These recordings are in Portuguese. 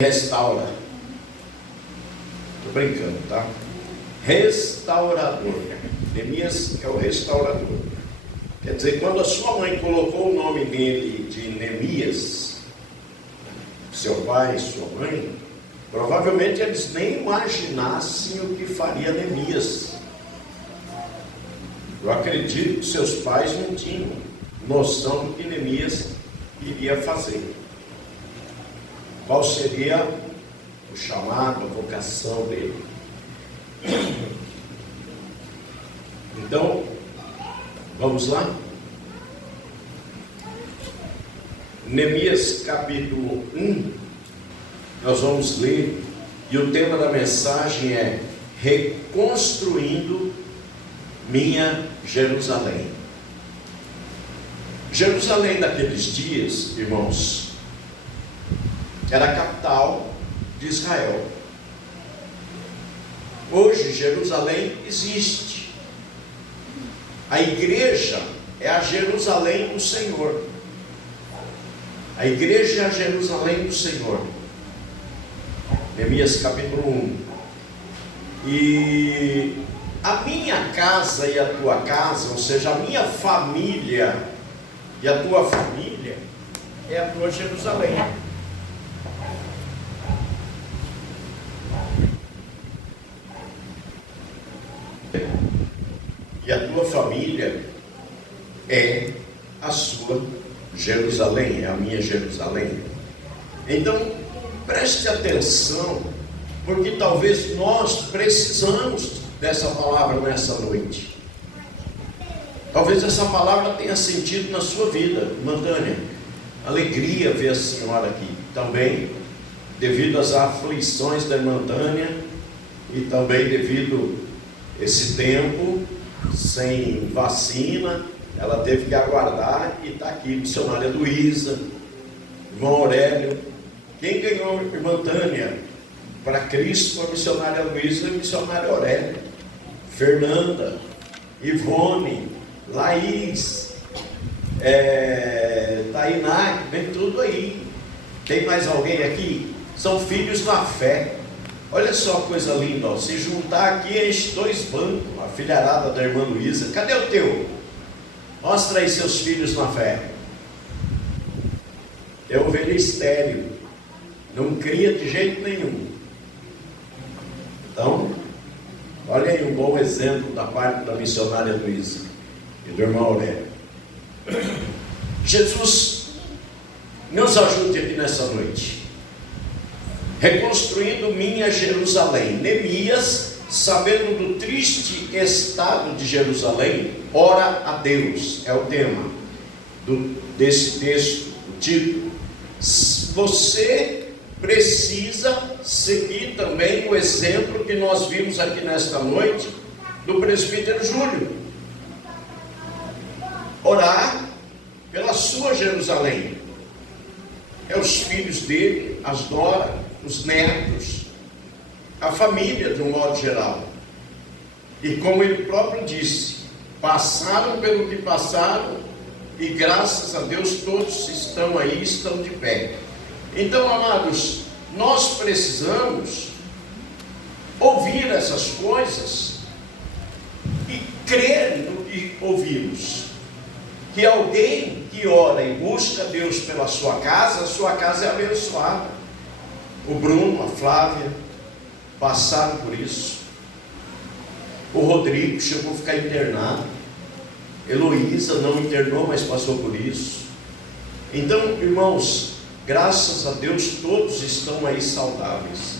Restaura. Estou brincando, tá? Restaurador. Neemias é o restaurador. Quer dizer, quando a sua mãe colocou o nome dele de Neemias, seu pai e sua mãe, provavelmente eles nem imaginassem o que faria Neemias. Eu acredito que seus pais não tinham noção do que Neemias iria fazer. Qual seria o chamado, a vocação dele? Então, vamos lá? Neemias capítulo 1, nós vamos ler, e o tema da mensagem é Reconstruindo minha Jerusalém. Jerusalém daqueles dias, irmãos, era a capital de Israel. Hoje Jerusalém existe. A igreja é a Jerusalém do Senhor. A igreja é a Jerusalém do Senhor. Neemias capítulo 1. E a minha casa e a tua casa, ou seja, a minha família e a tua família, é a tua Jerusalém. E a tua família é a sua Jerusalém, é a minha Jerusalém. Então, preste atenção, porque talvez nós precisamos dessa palavra nessa noite. Talvez essa palavra tenha sentido na sua vida, irmã Tânia. Alegria ver a senhora aqui. Também, devido às aflições da irmã Tânia, e também devido a esse tempo sem vacina, ela teve que aguardar, e está aqui, missionária Luísa, irmão Aurélio. Quem ganhou, irmã Tânia, para Cristo foi a missionária Luísa e a missionária Aurélio. Fernanda, Ivone, Laís, Tainá, vem tudo aí. Tem mais alguém aqui? São filhos na fé. Olha só a coisa linda, ó. Se juntar aqui, enche 2 bancos. A filharada da irmã Luísa. Cadê o teu? Mostra aí seus filhos na fé. É ovelha estéril, não cria de jeito nenhum. Então, olha aí um bom exemplo da parte da missionária Luísa e do irmão Aurélio. Jesus nos ajude aqui nessa noite. Reconstruindo minha Jerusalém. Neemias, sabendo do triste estado de Jerusalém, ora a Deus. É o tema desse texto, o título. Você precisa seguir também o exemplo que nós vimos aqui nesta noite do presbítero Júlio. Orar pela sua Jerusalém. É os filhos dele, as noras, os netos, a família de um modo geral. E como ele próprio disse, passaram pelo que passaram, e graças a Deus todos estão aí, estão de pé. Então, amados, nós precisamos ouvir essas coisas e crer no que ouvimos. Que alguém que ora e busca Deus pela sua casa, a sua casa é abençoada. O Bruno, a Flávia passaram por isso. O Rodrigo chegou a ficar internado. Heloísa não internou, mas passou por isso. Então, irmãos, graças a Deus todos estão aí saudáveis.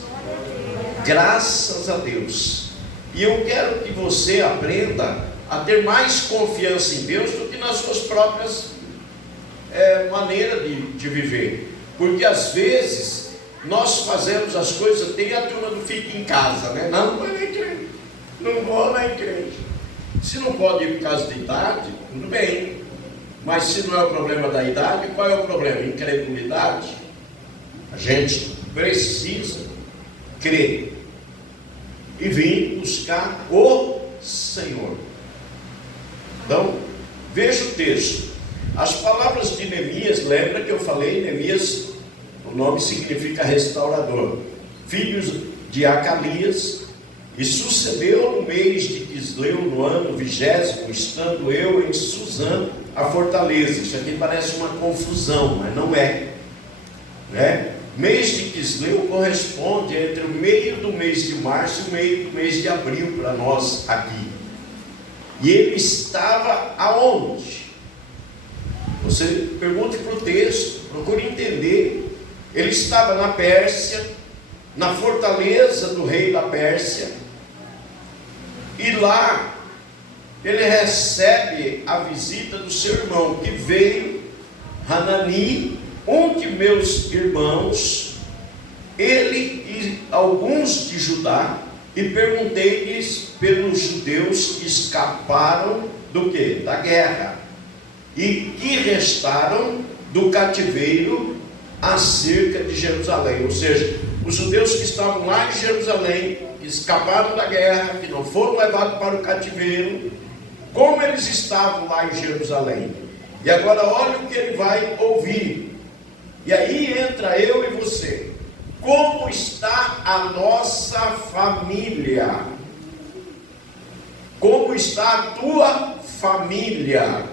Graças a Deus. E eu quero que você aprenda a ter mais confiança em Deus do que nas suas próprias maneiras de viver. Porque às vezes nós fazemos as coisas, tem a turma do fica em casa, né? Não vou na igreja, não vou na igreja. Se não pode ir por causa da idade, tudo bem. Mas se não é o problema da idade, qual é o problema? Incredulidade. A gente precisa crer e vir buscar o Senhor. Então, veja o texto. As palavras de Neemias, lembra que eu falei, Neemias o nome significa restaurador, filhos de Acalias. E sucedeu no mês de Quisleu, no ano 20º, estando eu em Suzã, a fortaleza. Isso aqui parece uma confusão, mas não é, né? Mês de Quisleu corresponde entre o meio do mês de março e o meio do mês de abril para nós aqui. E ele estava aonde? Você pergunte para o texto, procure entender. Ele estava na Pérsia, na fortaleza do rei da Pérsia, e lá ele recebe a visita do seu irmão, que veio, Hanani, um de meus irmãos, ele e alguns de Judá, e perguntei-lhes pelos judeus que escaparam do quê? Da guerra, e que restaram do cativeiro acerca de Jerusalém. Ou seja, os judeus que estavam lá em Jerusalém, que escaparam da guerra, que não foram levados para o cativeiro, como eles estavam lá em Jerusalém. E agora olha o que ele vai ouvir. E aí entra eu e você. Como está a nossa família? Como está a tua família?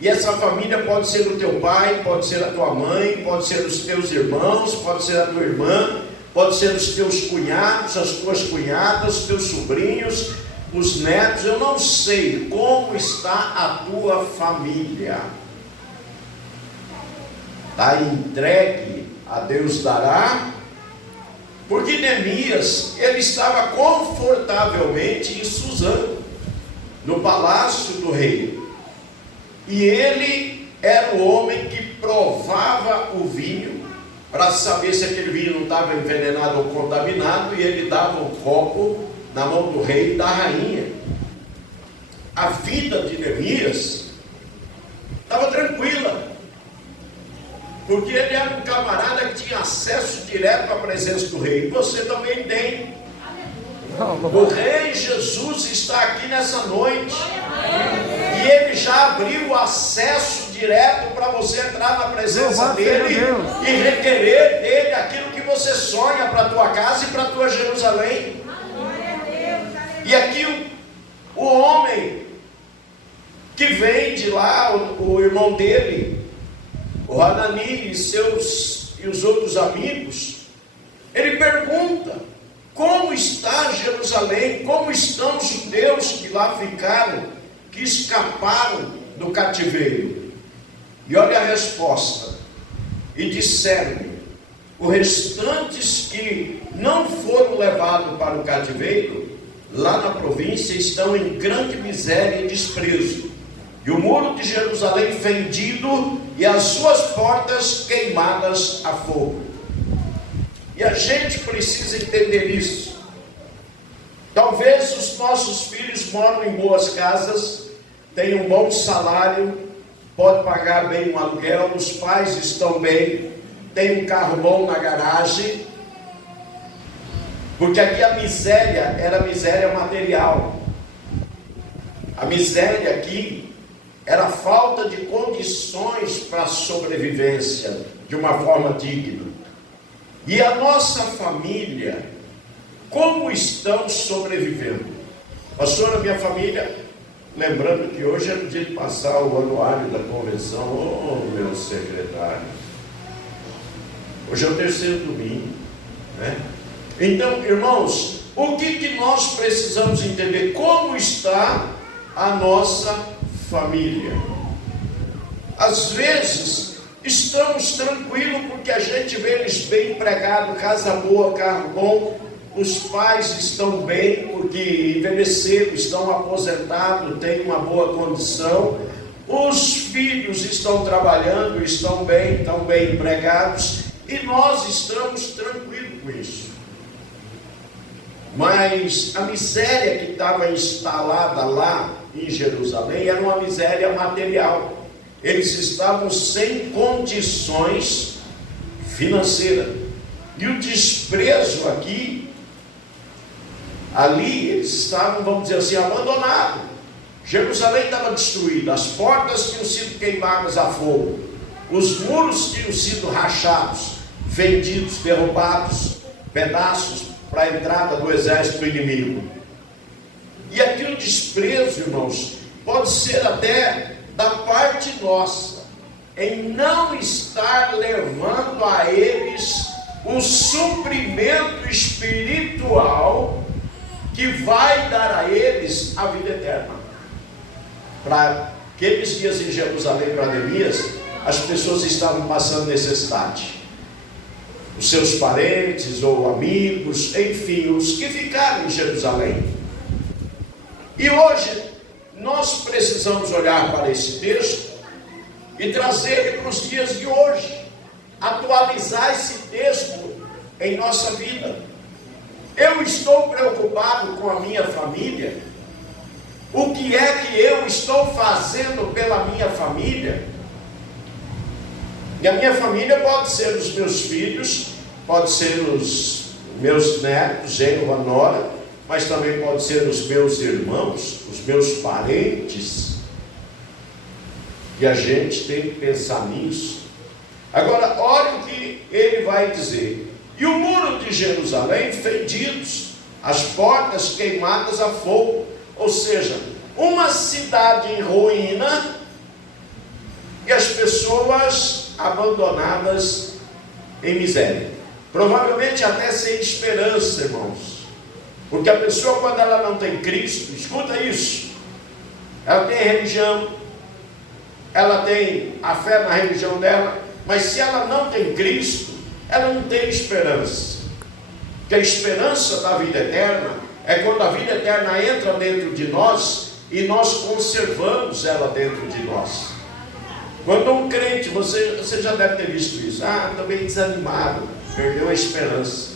E essa família pode ser o teu pai, pode ser a tua mãe, pode ser os teus irmãos, pode ser a tua irmã, pode ser os teus cunhados, as tuas cunhadas, os teus sobrinhos, os netos. Eu não sei como está a tua família. Está entregue a Deus dará? Porque Neemias, ele estava confortavelmente em Suzã, no palácio do rei. E ele era o homem que provava o vinho, para saber se aquele vinho não estava envenenado ou contaminado, e ele dava um copo na mão do rei e da rainha. A vida de Neemias estava tranquila, porque ele era um camarada que tinha acesso direto à presença do rei. E você também tem. O rei Jesus está aqui nessa noite, e ele já abriu o acesso direto para você entrar na presença dele e requerer dele aquilo que você sonha para a tua casa e para a tua Jerusalém. E aqui o homem que vem de lá, o irmão dele, o Hanani e os outros amigos, ele pergunta: como está Jerusalém? Como estão os judeus que lá ficaram, que escaparam do cativeiro? E olha a resposta: e disseram-me, os restantes que não foram levados para o cativeiro, lá na província, estão em grande miséria e desprezo, e o muro de Jerusalém fendido, e as suas portas queimadas a fogo. E a gente precisa entender isso. Talvez os nossos filhos moram em boas casas, têm um bom salário, pode pagar bem um aluguel, os pais estão bem, tem um carro bom na garagem, porque aqui a miséria era miséria material. A miséria aqui era a falta de condições para a sobrevivência de uma forma digna. E a nossa família, como estão sobrevivendo? Pastor, a minha família, lembrando que hoje é o dia de passar o anuário da convenção. Oh, meu secretário, hoje é o terceiro domingo, né? Então, irmãos, o que nós precisamos entender? Como está a nossa família? Às vezes estamos tranquilos porque a gente vê eles bem empregados, casa boa, carro bom, os pais estão bem porque envelheceram, estão aposentados, têm uma boa condição, os filhos estão trabalhando, estão bem empregados, e nós estamos tranquilos com isso. Mas a miséria que estava instalada lá em Jerusalém era uma miséria material. Eles estavam sem condições financeiras. E o desprezo aqui, ali eles estavam, vamos dizer assim, abandonados. Jerusalém estava destruída, as portas tinham sido queimadas a fogo, os muros tinham sido rachados, vendidos, derrubados, pedaços para a entrada do exército inimigo. E aqui o desprezo, irmãos, pode ser até da parte nossa, em não estar levando a eles o suprimento espiritual que vai dar a eles a vida eterna. Para aqueles dias em Jerusalém, para Neemias, as pessoas estavam passando necessidade. Os seus parentes ou amigos, enfim, os que ficaram em Jerusalém. E hoje nós precisamos olhar para esse texto e trazer ele para os dias de hoje, atualizar esse texto em nossa vida. Eu estou preocupado com a minha família. O que é que eu estou fazendo pela minha família? E a minha família pode ser os meus filhos, pode ser os meus netos, genro, nora, mas também pode ser os meus irmãos, os meus parentes. E a gente tem que pensar nisso. Agora, olha o que ele vai dizer. E o muro de Jerusalém fendidos, as portas queimadas a fogo. Ou seja, uma cidade em ruína e as pessoas abandonadas em miséria. Provavelmente até sem esperança, irmãos. Porque a pessoa, quando ela não tem Cristo, escuta isso, ela tem religião, ela tem a fé na religião dela, mas se ela não tem Cristo, ela não tem esperança. Porque a esperança da vida eterna é quando a vida eterna entra dentro de nós e nós conservamos ela dentro de nós. Quando um crente, você já deve ter visto isso, está bem desanimado, perdeu a esperança.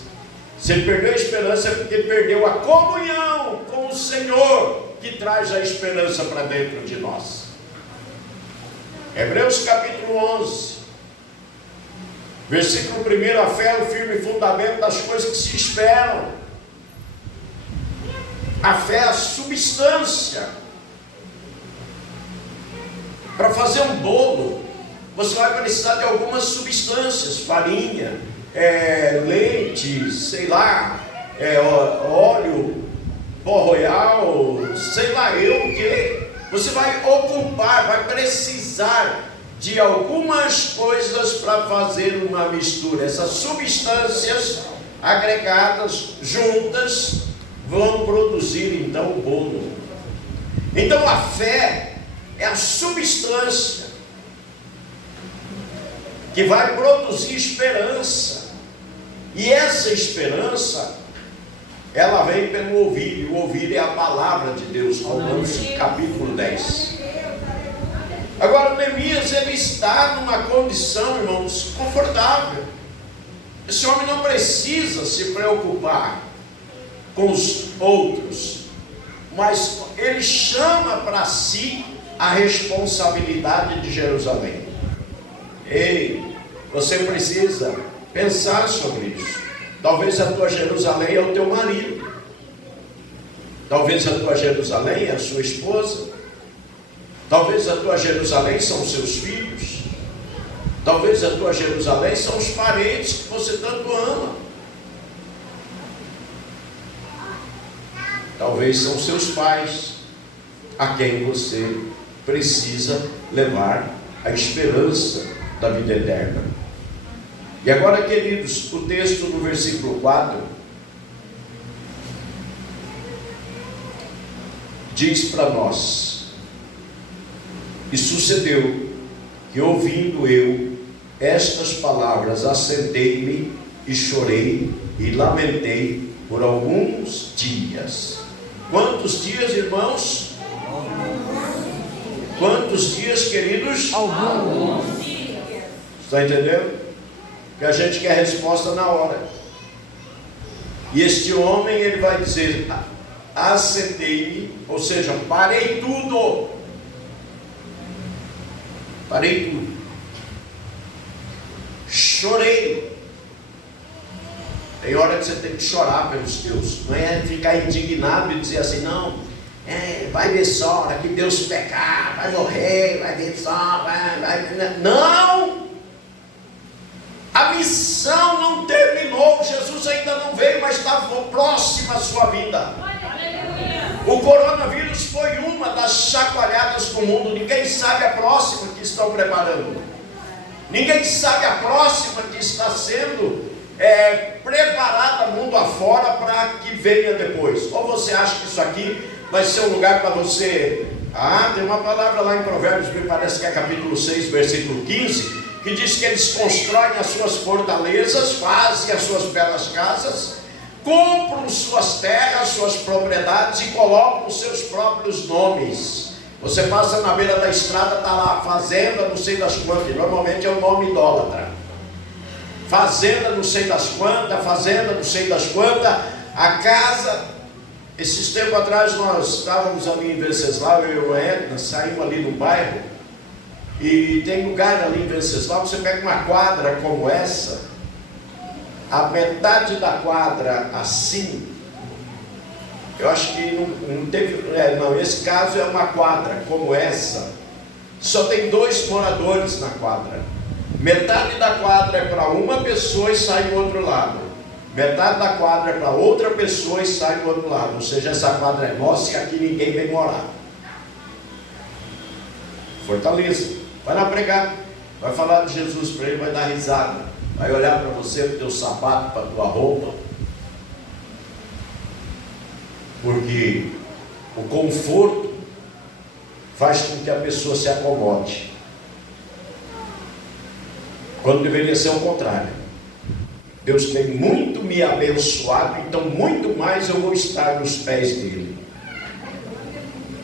Se ele perdeu a esperança é porque perdeu a comunhão com o Senhor, que traz a esperança para dentro de nós. Hebreus capítulo 11, versículo 1: a fé é o firme fundamento das coisas que se esperam. A fé é a substância. Para fazer um bolo, você vai precisar de algumas substâncias: farinha, leite, sei lá, óleo, pó royal, sei lá eu o que. Você vai ocupar, vai precisar de algumas coisas para fazer uma mistura. Essas substâncias agregadas, juntas, vão produzir então o bolo. Então a fé é a substância que vai produzir esperança. E essa esperança, ela vem pelo ouvir. E o ouvir é a palavra de Deus. Romanos capítulo 10. Agora, Neemias, ele está numa condição, irmãos, confortável. Esse homem não precisa se preocupar com os outros, mas ele chama para si a responsabilidade de Jerusalém. Ei, você precisa pensar sobre isso. Talvez a tua Jerusalém é o teu marido, talvez a tua Jerusalém é a sua esposa, talvez a tua Jerusalém são os seus filhos, talvez a tua Jerusalém são os parentes que você tanto ama, talvez são seus pais, a quem você precisa levar a esperança da vida eterna. E agora, queridos, o texto no versículo 4 diz para nós: e sucedeu que, ouvindo eu estas palavras, assentei-me e chorei e lamentei por alguns dias. Quantos dias, irmãos? Quantos dias, queridos? Alguns dias. Está entendendo? Que a gente quer resposta na hora. E este homem, ele vai dizer: assentei-me, ou seja, parei tudo. Parei tudo. Chorei. Tem hora que você tem que chorar pelos teus. Não é ficar indignado e dizer assim: não, vai ver só, hora que Deus pecar, vai morrer, vai ver só, vai. Não! A missão tribulação não terminou, Jesus ainda não veio, mas está próxima a sua vida. O coronavírus foi uma das chacoalhadas do mundo. Ninguém sabe a próxima que estão preparando. Ninguém sabe a próxima que está sendo preparada mundo afora para que venha depois. Ou você acha que isso aqui vai ser um lugar para você... tem uma palavra lá em Provérbios, me parece que é capítulo 6, versículo 15, que diz que eles constroem as suas fortalezas, fazem as suas belas casas, compram suas terras, suas propriedades e colocam os seus próprios nomes. Você passa na beira da estrada, está lá, fazenda não sei das quantas, normalmente é o nome idólatra. Fazenda não sei das quantas, fazenda não sei das quantas, a casa. Esses tempos atrás nós estávamos ali em Venceslau, eu e o Edna, saímos ali no bairro, e tem lugar ali em Venceslau que você pega uma quadra como essa, a metade da quadra assim, eu acho que não teve, esse caso é uma quadra como essa, só tem 2 moradores na quadra, metade da quadra é para uma pessoa e sai do outro lado, metade da quadra é para outra pessoa e sai do outro lado, ou seja, essa quadra é nossa e aqui ninguém vem morar. Fortaleza, vai lá pregar, vai falar de Jesus para ele, vai dar risada, vai olhar para você, para o teu sapato, para a tua roupa, porque o conforto faz com que a pessoa se acomode, quando deveria ser o contrário. Deus tem muito me abençoado, então muito mais eu vou estar nos pés dele.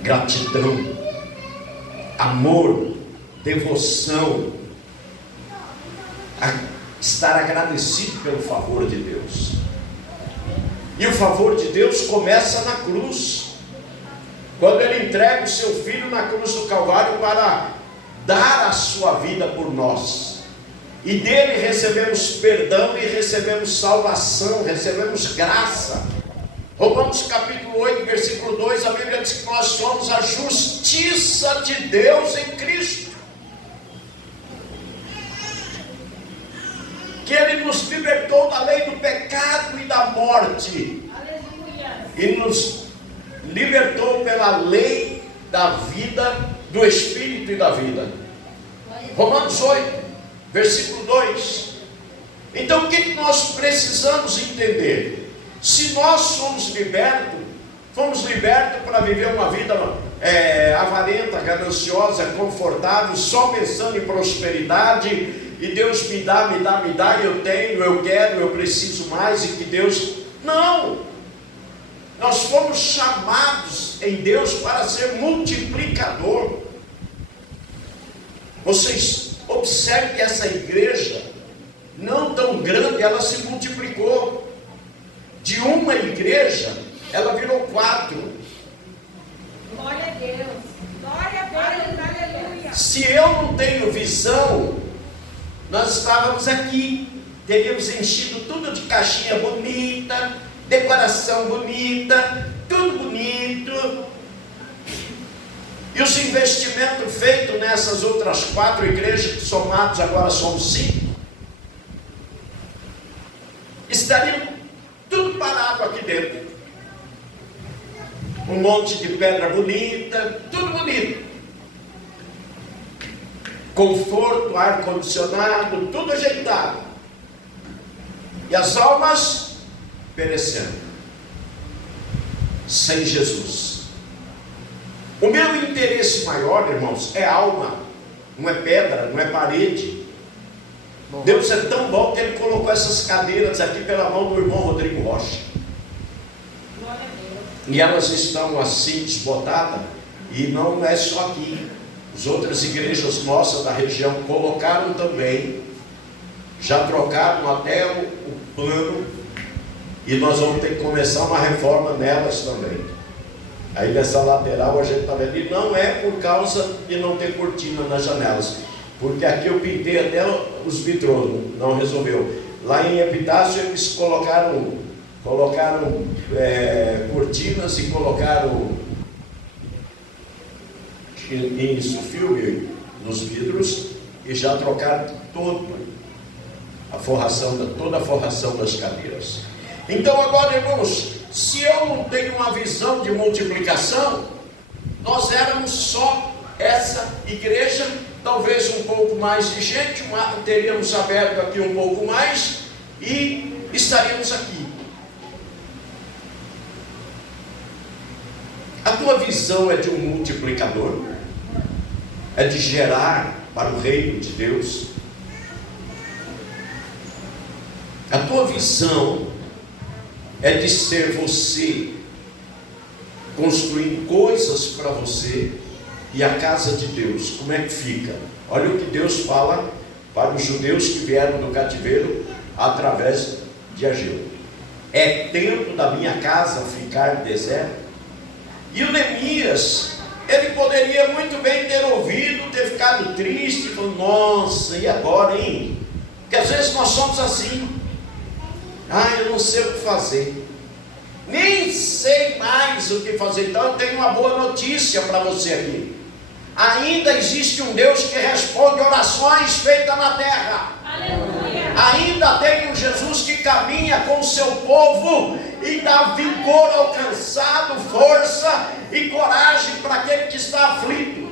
Gratidão, amor, devoção, estar agradecido pelo favor de Deus. E o favor de Deus começa na cruz, quando ele entrega o seu filho na cruz do Calvário para dar a sua vida por nós. E dele recebemos perdão e recebemos salvação, recebemos graça. Romanos capítulo 8, versículo 2, a Bíblia diz que nós somos a justiça de Deus em Cristo. Que ele nos libertou da lei do pecado e da morte. Aleluia. E nos libertou pela lei da vida, do Espírito e da vida. Romanos 8, versículo 2. Então o que nós precisamos entender? Se nós somos libertos, fomos libertos para viver uma vida avarenta, gananciosa, confortável, só pensando em prosperidade, e Deus me dá, eu tenho, eu quero, eu preciso mais, e que Deus... Não! Nós fomos chamados em Deus para ser multiplicador. Vocês observem que essa igreja, não tão grande, ela se multiplicou. De uma igreja, ela virou 4. Glória a Deus. Glória a Deus. Aleluia. Se eu não tenho visão, nós estávamos aqui, teríamos enchido tudo de caixinha bonita, decoração bonita, tudo bonito. E os investimentos feitos nessas outras 4 igrejas, que somados agora somos 5, estariam tudo parado aqui dentro. Um monte de pedra bonita, tudo bonito. Conforto, ar-condicionado, tudo ajeitado. E as almas perecendo, sem Jesus. O meu interesse maior, irmãos, é alma, não é pedra, não é parede. Deus é tão bom que Ele colocou essas cadeiras aqui pela mão do irmão Rodrigo Rocha. E elas estão assim desbotadas, e não é só aqui. As outras igrejas nossas da região colocaram também, já trocaram até o plano, e nós vamos ter que começar uma reforma nelas também. Aí nessa lateral a gente está vendo, e não é por causa de não ter cortina nas janelas, porque aqui eu pintei até os vitrôs, não resolveu. Lá em Epitácio eles colocaram cortinas e colocaram isso, filme nos vidros, e já trocaram todo. toda a forração das cadeiras. Então agora, irmãos, se eu não tenho uma visão de multiplicação, nós éramos só essa igreja, talvez um pouco mais de gente, teríamos aberto aqui um pouco mais e estaríamos aqui. A tua visão é de um multiplicador? É de gerar para o reino de Deus? A tua visão é de ser você construindo coisas para você e a casa de Deus? Como é que fica? Olha o que Deus fala para os judeus que vieram do cativeiro através de Ageu: é tempo da minha casa ficar deserta? E o Neemias, ele poderia muito bem ter ouvido, ter ficado triste, falando: nossa, e agora, hein? Porque às vezes nós somos assim: eu não sei o que fazer, nem sei mais o que fazer. Então eu tenho uma boa notícia para você aqui: ainda existe um Deus que responde orações feitas na terra. Aleluia. Ainda tem um Jesus que caminha com o seu povo e dá vigor ao cansado, força e coragem para aquele que está aflito.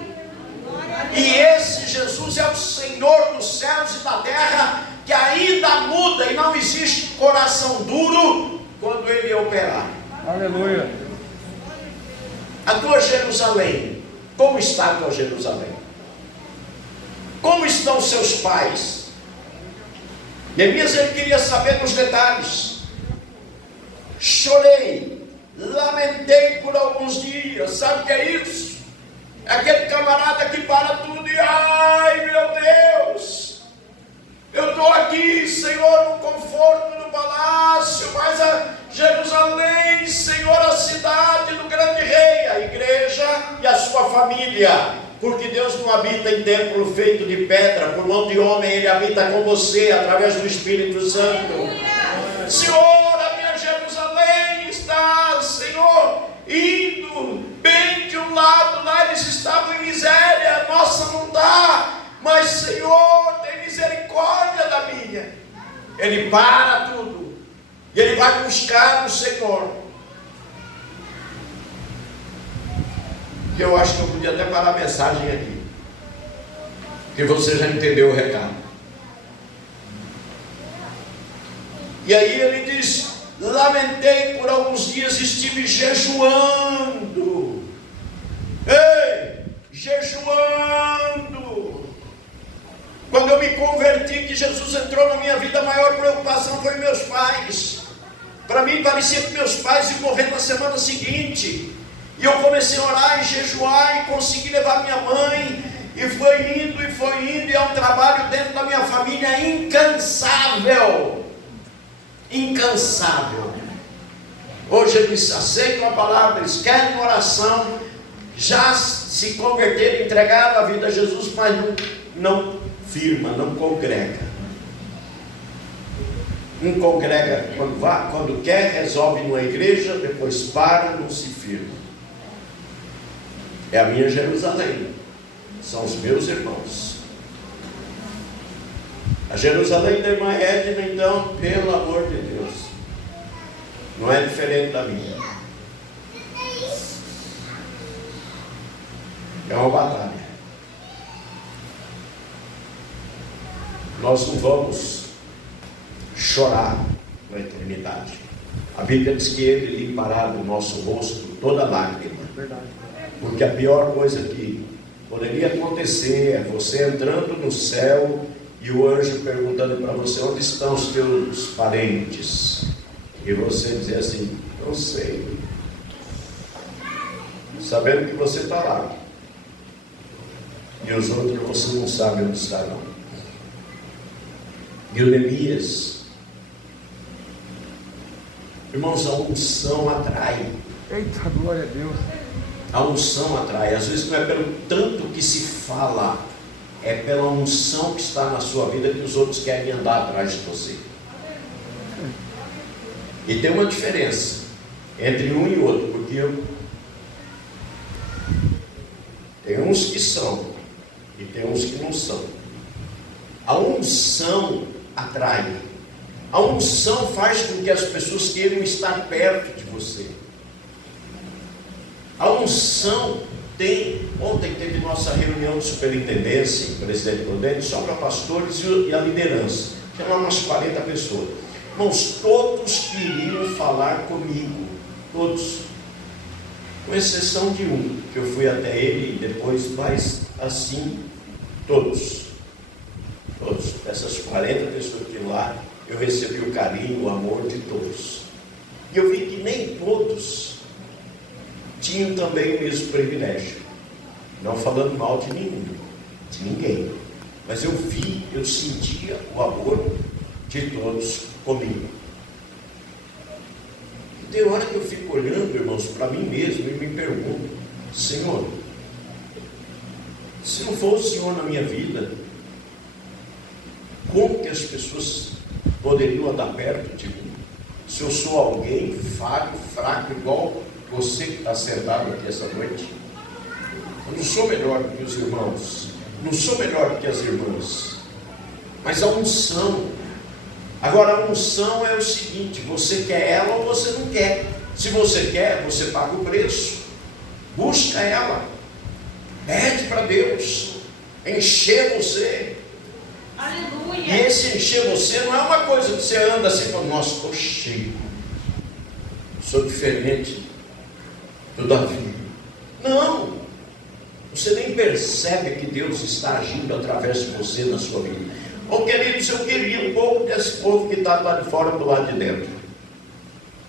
E esse Jesus é o Senhor dos céus e da terra, que ainda muda, e não existe coração duro quando Ele operar. Aleluia. A tua Jerusalém, como está a tua Jerusalém? Como estão seus pais? Neemias, ele queria saber dos detalhes. Chorei, lamentei por alguns dias. Sabe o que é isso? É aquele camarada que para tudo e: ai meu Deus, eu estou aqui, Senhor, no conforto do palácio, mas a Jerusalém, Senhor, a cidade do grande rei, a igreja e a sua família. Porque Deus não habita em templo feito de pedra, por mão de homem. Ele habita com você através do Espírito Santo. Senhor, a minha Jerusalém está, Senhor, indo bem de um lado. Lá eles estavam em miséria, a nossa não dá, mas Senhor, tem misericórdia da minha. Ele para tudo e ele vai buscar o Senhor. Eu acho que eu podia até parar a mensagem aqui, porque você já entendeu o recado. E aí ele diz: lamentei por alguns dias, estive jejuando. Ei, jejuando. Quando eu me converti, que Jesus entrou na minha vida, a maior preocupação foi meus pais. Para mim parecia que meus pais iam morrer na semana seguinte. E eu comecei a orar e jejuar e consegui levar minha mãe. E foi indo, e é um trabalho dentro da minha família incansável. Incansável. Hoje eles aceitam a palavra, eles querem uma oração, já se converteram, entregaram a vida a Jesus, mas não firma, não congrega. Um congrega quando quer, resolve numa igreja, depois para, não se firma. É a minha Jerusalém, são os meus irmãos. A Jerusalém da irmã Edna, então, pelo amor de Deus, não é diferente da minha. É uma batalha. Nós não vamos chorar na eternidade. A Bíblia diz que Ele limpará do nosso rosto toda lágrima. Verdade. Porque a pior coisa que poderia acontecer é você entrando no céu e o anjo perguntando para você: onde estão os teus parentes? E você dizer assim: não sei, sabendo que você está lá, e os outros você não sabe onde estarão. E o Neemias, irmãos, a unção atrai. Eita, glória a Deus. A unção atrai. Às vezes não é pelo tanto que se fala, é pela unção que está na sua vida que os outros querem andar atrás de você. E tem uma diferença entre um e outro, porque tem uns que são e tem uns que não são. A unção atrai. A unção faz com que as pessoas queiram estar perto de você. A unção tem... Ontem teve nossa reunião de superintendência, presidente prudente, só para pastores e a liderança. Tinha lá umas 40 pessoas. Irmãos, todos queriam falar comigo. Todos. Com exceção de um, que eu fui até ele e depois, mas assim, todos. Todos. Essas 40 pessoas que lá, eu recebi o carinho, o amor de todos. E eu vi que nem todos tinham também o mesmo privilégio. Não falando mal de nenhum, de ninguém. Mas eu vi, eu sentia o amor de todos comigo. E tem hora que eu fico olhando, irmãos, para mim mesmo e me pergunto: Senhor, se não for o Senhor na minha vida, como que as pessoas poderiam andar perto de mim? Se eu sou alguém falho, fraco, igual você que está sentado aqui essa noite. Eu não sou melhor do que os irmãos, não sou melhor do que as irmãs, mas a unção. Agora, a unção é o seguinte: você quer ela ou você não quer. Se você quer, você paga o preço, busca ela, pede para Deus encher você. Aleluia. E esse encher você não é uma coisa que você anda assim, para nossa, estou cheio, sou diferente do Davi. Não, você nem percebe que Deus está agindo através de você na sua vida. Oh, queridos, eu queria um pouco desse povo que está lá de fora para o lado de dentro.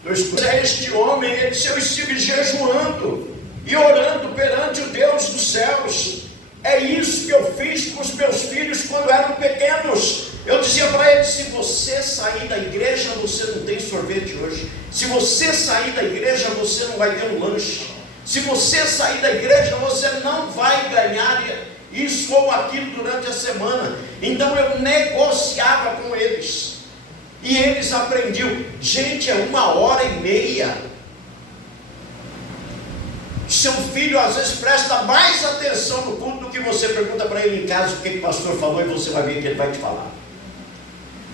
Este homem, ele disse: eu estive jejuando e orando perante o Deus dos céus. É isso que eu fiz com os meus filhos quando eram pequenos. Eu dizia para eles: se você sair da igreja, você não tem sorvete hoje. Se você sair da igreja, você não vai ter um lanche. Se você sair da igreja, você não vai ganhar isso ou aquilo durante a semana. Então eu negociava com eles, e eles aprendiam. Gente, é 1h30. Seu filho às vezes presta mais atenção no culto do que você pergunta para ele em casa o que o pastor falou, e você vai ver que ele vai te falar.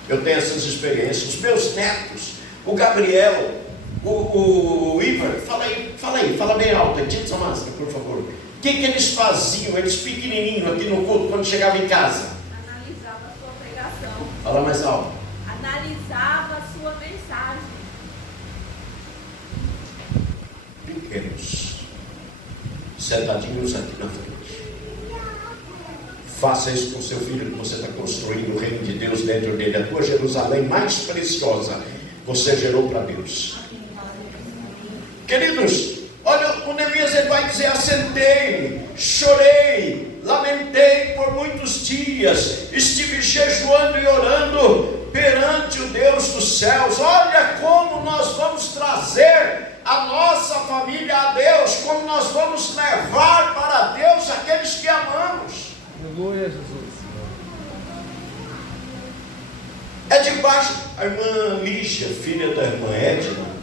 Eu tenho essas experiências. Os meus netos, o Gabriel, o Ivar, fala bem alto, tira essa máscara, por favor. O que eles faziam, eles pequenininhos aqui no culto, quando chegavam em casa? Analisava a sua pregação. Fala mais alto. Analisava a sua mensagem. Pequenos, sentadinhos aqui na frente. Faça isso com seu filho, que você está construindo o reino de Deus dentro dele. A tua Jerusalém mais preciosa, você gerou para Deus. Queridos, olha, o Neemias, ele vai dizer: assentei-me, chorei, lamentei por muitos dias, estive jejuando e orando perante o Deus dos céus. Olha como nós vamos trazer a nossa família a Deus, como nós vamos levar para Deus aqueles que amamos. Aleluia, Jesus. É debaixo. A irmã Lígia, filha da irmã Edna,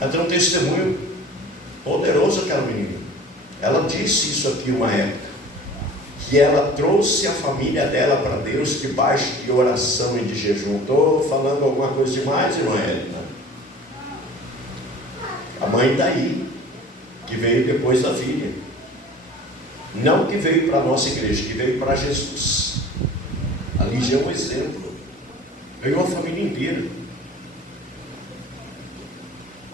ela tem um testemunho poderoso, aquela menina. Ela disse isso aqui uma época, que ela trouxe a família dela para Deus debaixo de oração e de jejum. Estou falando alguma coisa demais, irmã Edna? A mãe daí, que veio depois da filha. Não que veio para a nossa igreja, que veio para Jesus. A Lígia é um exemplo. Ganhou a família inteira.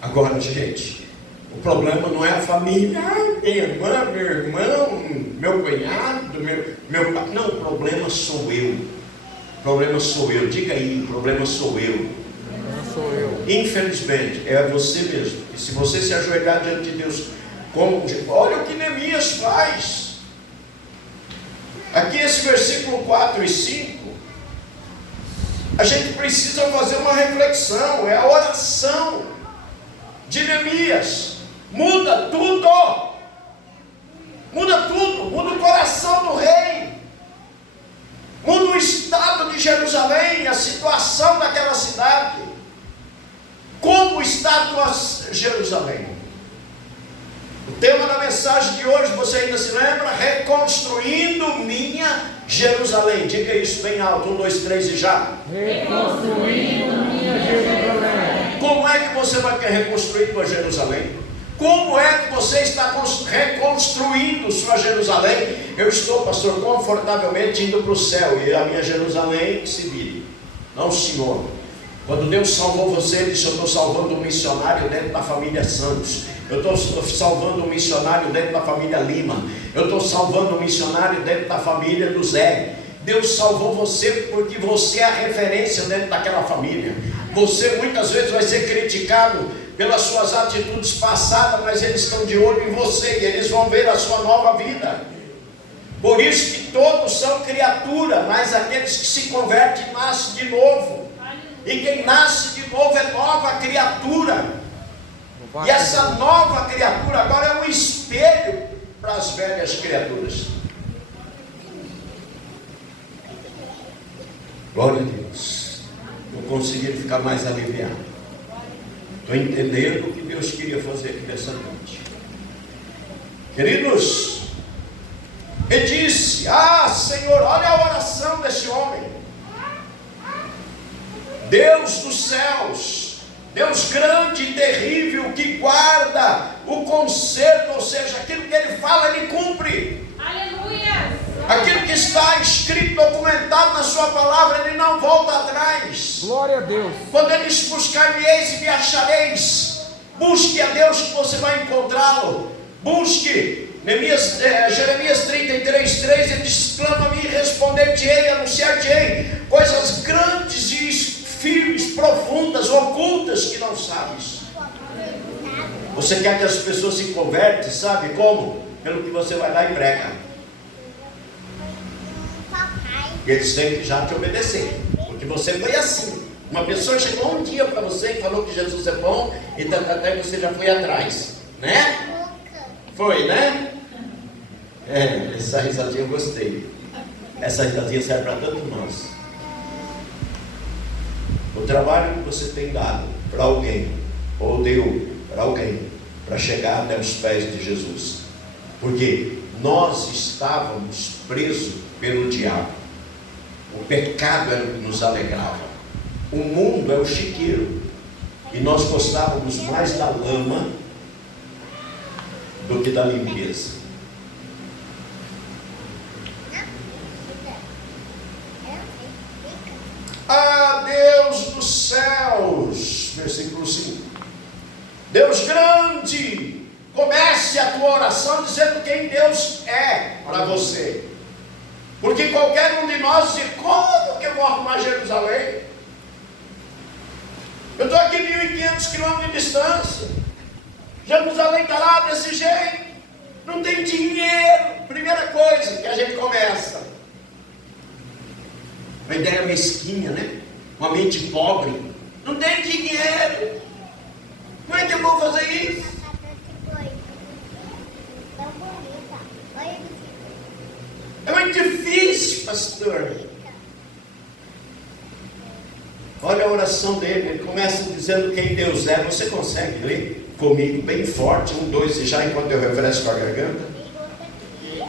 Agora, gente, o problema não é a família. Minha irmã, meu irmão, meu cunhado, meu pai. Não, o problema sou eu. O problema sou eu. Diga aí, o problema sou eu. Sou eu. Infelizmente, é você mesmo. E se você se ajoelhar diante de Deus, olha o que Neemias faz. Aqui esse versículo 4 e 5, a gente precisa fazer uma reflexão. É a oração de Neemias. Muda tudo. Muda tudo. Muda o coração do rei. Muda o estado de Jerusalém, a situação daquela cidade. Como está a tua Jerusalém? O tema da mensagem de hoje, você ainda se lembra? Reconstruindo minha Jerusalém, diga isso bem alto, 1, 2, 3 e já. Reconstruindo minha Jerusalém. Como é que você vai reconstruir tua Jerusalém? Como é que você está reconstruindo sua Jerusalém? Eu estou, pastor, confortavelmente indo para o céu, e a minha Jerusalém que se vire. Não, Senhor. Quando Deus salvou você, Ele disse: eu estou salvando um missionário dentro da família Santos. Eu estou salvando um missionário dentro da família Lima. Eu estou salvando um missionário dentro da família do Zé. Deus salvou você porque você é a referência dentro daquela família. Você muitas vezes vai ser criticado pelas suas atitudes passadas, mas eles estão de olho em você e eles vão ver a sua nova vida. Por isso que todos são criatura, mas aqueles que se convertem nascem de novo. E quem nasce de novo é nova criatura. E essa nova criatura agora é um espelho para as velhas criaturas. Glória a Deus. Estou conseguindo ficar mais aliviado. Estou entendendo o que Deus queria fazer aqui nessa noite. Queridos, ele disse: ah, Senhor, olha a oração desse homem. Deus dos céus, Deus grande e terrível, que guarda o conserto, ou seja, aquilo que Ele fala, Ele cumpre. Aleluia! Aquilo que está escrito, documentado na sua palavra, Ele não volta atrás. Glória a Deus. Quando Ele diz: buscar-me-eis e me achareis, busque a Deus que você vai encontrá-lo. Busque. Jeremias 33, 3, Ele diz: clama-me e responder-te-ei, anunciar-te-ei coisas grandes e firmes, profundas, ocultas que não sabes. Você quer que as pessoas se convertem, sabe como? Pelo que você vai lá e prega. E eles têm que já te obedecer, porque você foi assim. Uma pessoa chegou um dia para você e falou que Jesus é bom, e até você já foi atrás, né? Foi, né? Essa risadinha eu gostei. Essa risadinha serve para todos nós. O trabalho que você tem dado para alguém, ou deu para alguém, para chegar até os pés de Jesus, porque nós estávamos presos pelo diabo. O pecado era o que nos alegrava. O mundo é o chiqueiro, e nós gostávamos mais da lama do que da limpeza. Ah, Deus dos céus, versículo 5. Deus grande, comece a tua oração dizendo quem Deus é para você. Porque qualquer um de nós diz: como que eu vou arrumar Jerusalém? Eu estou aqui 1.500 quilômetros de distância. Jerusalém está lá desse jeito. Não tem dinheiro. Primeira coisa que a gente começa. Uma ideia mesquinha, né? Uma mente pobre. Não tem dinheiro. Como é que eu vou fazer isso? É muito difícil, pastor. Olha a oração dele. Ele começa dizendo quem Deus é. Você consegue ler comigo bem forte? 1, 2 e já, enquanto eu refresco a garganta.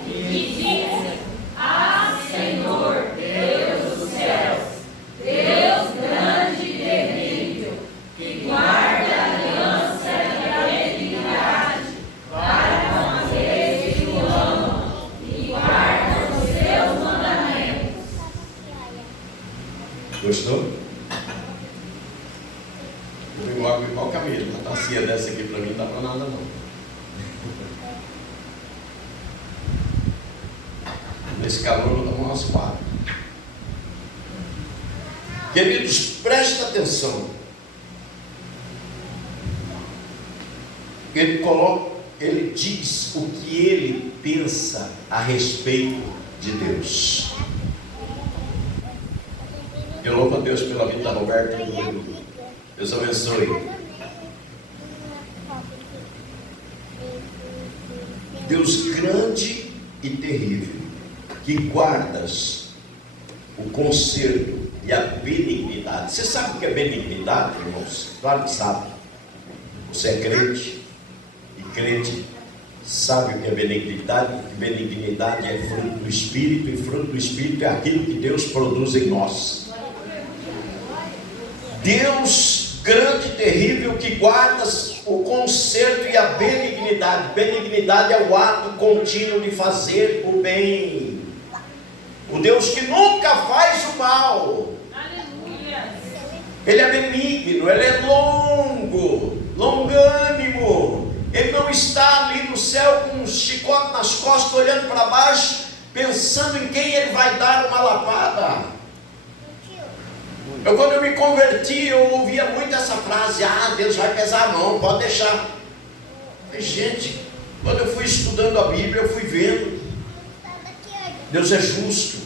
E diz: ah, Senhor, Deus dos céus, Deus grande e terrível, que guarda a aliança e a benignidade para com aqueles que o amam e guardam os seus mandamentos. Gostou? Igual Camilo, uma tacinha dessa aqui para mim não dá para nada não. Nesse calor eu vou tomar umas 4. Queridos, presta atenção. Ele diz o que ele pensa a respeito de Deus. Eu louvo a Deus pela vida da Roberta e do Edu. Deus abençoe. Deus grande e terrível, que guardas o conserto e a benignidade. Você sabe o que é benignidade, irmãos? Claro que sabe. Você é crente, e crente Sabe o que é benignidade? Benignidade é fruto do Espírito, e fruto do Espírito é aquilo que Deus produz em nós. Deus grande e terrível, que guarda o conserto e a benignidade. Benignidade é o ato contínuo de fazer o bem. O Deus que nunca faz o mal. Ele é benigno, ele é longânimo. Ele não está ali no céu com um chicote nas costas, olhando para baixo, pensando em quem ele vai dar uma lapada. Quando eu me converti, eu ouvia muito essa frase: ah, Deus vai pesar a mão, pode deixar. Mas, gente, quando eu fui estudando a Bíblia, eu fui vendo, Deus é justo.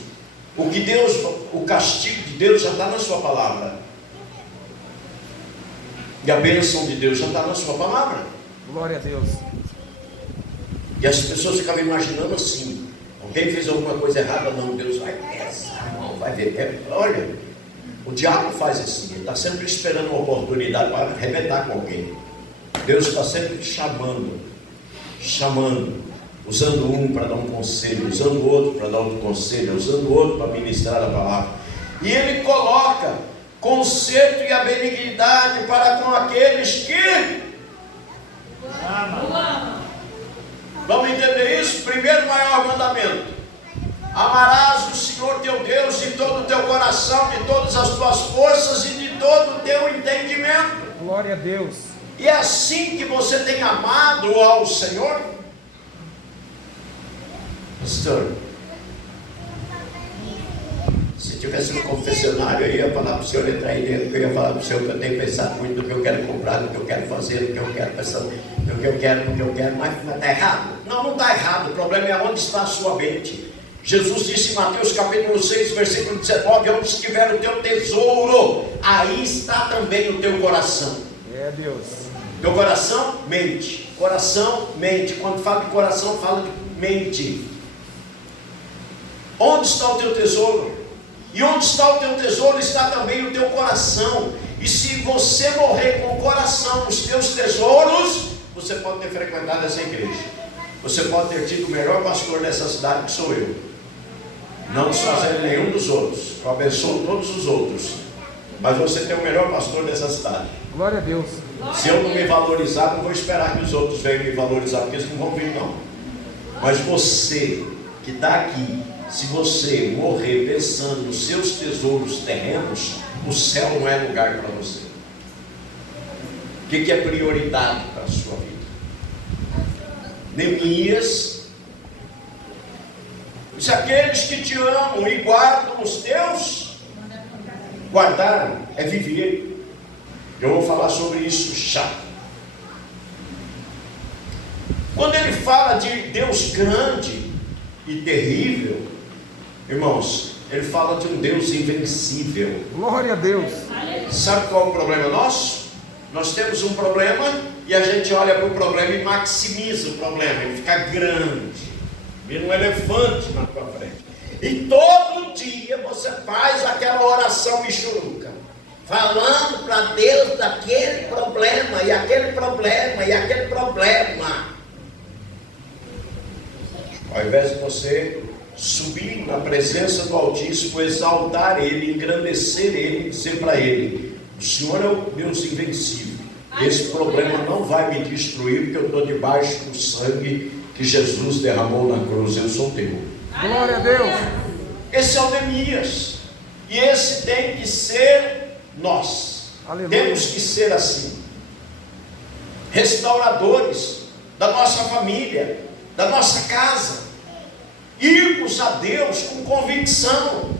O castigo de Deus já está na sua palavra, e a bênção de Deus já está na sua palavra. Glória a Deus. E as pessoas ficavam imaginando assim: alguém fez alguma coisa errada, não, Deus vai pesar a mão, vai ver. Olha, o diabo faz assim, ele está sempre esperando uma oportunidade para arrebentar com alguém. Deus está sempre chamando, usando um para dar um conselho, usando o outro para dar outro conselho, usando o outro para ministrar a palavra. E ele coloca conserto e a benignidade para com aqueles que vamos entender isso? Primeiro maior mandamento: amarás o Senhor teu Deus de todo o teu coração, de todas as tuas forças e de todo o teu entendimento. Glória a Deus. E é assim que você tem amado ao Senhor. Pastor, se tivesse no confessionário, eu ia falar para o senhor entrar aí dentro, eu ia falar para o senhor que eu tenho pensado muito no que eu quero comprar, no que eu quero fazer, no que eu quero pensar, no que eu quero, mas está errado? Não está errado. O problema é onde está a sua mente. Jesus disse em Mateus capítulo 6, versículo 19: onde estiver o teu tesouro, aí está também o teu coração. É Deus. Teu coração, mente. Coração, mente. Quando fala de coração, fala de mente. Onde está o teu tesouro? E onde está o teu tesouro, está também o teu coração. E se você morrer com o coração nos teus tesouros, você pode ter frequentado essa igreja, você pode ter tido o melhor pastor dessa cidade, que sou eu. Não desfazendo nenhum dos outros, eu abençoo todos os outros, mas você tem o melhor pastor dessa cidade. Glória a Deus. Se eu não me valorizar, não vou esperar que os outros venham me valorizar, porque eles não vão vir não. Mas você que está aqui, se você morrer pensando nos seus tesouros terrenos, o céu não é lugar para você. O que é prioridade para a sua vida? Neemias diz: aqueles que te amam e guardam os teus, guardar é viver. Eu vou falar sobre isso já. Quando ele fala de Deus grande e terrível, irmãos, ele fala de um Deus invencível. Glória a Deus. Sabe qual é o problema nosso? Nós temos um problema e a gente olha para o problema e maximiza o problema, ele fica grande, vira um elefante na tua frente. E todo dia você faz aquela oração michuruca, falando para Deus daquele problema, e aquele problema, e aquele problema. Ao invés de você subir na presença do Altíssimo, exaltar Ele, engrandecer Ele, dizer para Ele: o Senhor é o Deus invencível, esse problema não vai me destruir, porque eu estou debaixo do sangue que Jesus derramou na cruz, eu sou teu. Glória a Deus. Esse é o Neemias, e esse tem que ser nós. Aleluia. Temos que ser assim, restauradores da nossa família, da nossa casa, irmos a Deus com convicção.